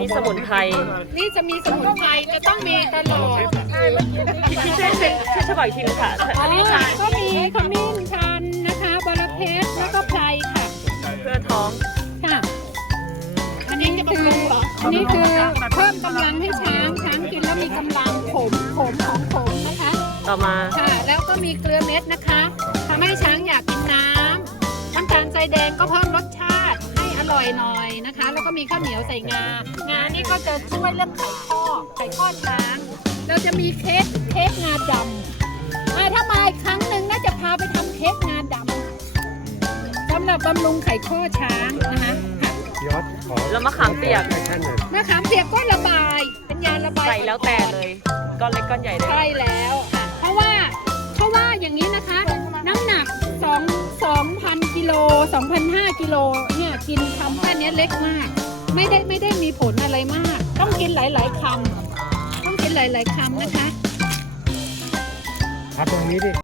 มีสมุนไพรนี่จะมีสมุนไพรจะต้องมีตลอดพี่ช่วยช่วยช่วยช่วยบอกอีกทีนึงค่ะอ๋อัอนนี้ค่ะก็มีขมิ้นชันนะคะบอระเพ็ดแล้วก็ไพรค่ะเพื่อท้องค่ะ อันนี้จะคืออันนี้คือเพิ่มกำลังให้ช้างช้างกินแล้วมีกำลังขมขมของขมนะคะ ต่อมาค่ะ แล้วก็มีเกลือเม็ดนะคะทำให้ช้างอยากกินน้ำน้ำตาลใส่แดงก็เพิ่มรสชาติให้อร่อยหน่อย นะคะ แล้วก็มีข้าวเหนียวใส่งางานี่ก็จะช่วยเรื่องไขข้อไขข้อช้างเราจะมีเค้กเค้กงาดำอ่าถ้ามาอีกครั้งหนึ่งน่าจะพาไปทำเค้กงาดำสำหรับบำรุงไขข้อช้างนะคะค่ะยอดขอแล้วมะขามเปียกแอคชั่นหน่อยมะขามเปียกก็ระบายเป็นยาระบายใส่แล้วแต่เลยก้อนเล็กก้อนใหญ่เลยใช่แล้วค่ะเพราะว่าเพราะว่าอย่างนี้นะคะ น้ำหนัก2 2,000กิโล2,500กิโลเนี่ย กินคำแค่นี้เล็กมาก ไม่ได้ไม่ได้มีผลอะไรมาก ต้องกินหลาย ๆคำต้องกินหลาย ๆคำนะคะ ครับตรงนี้ดิ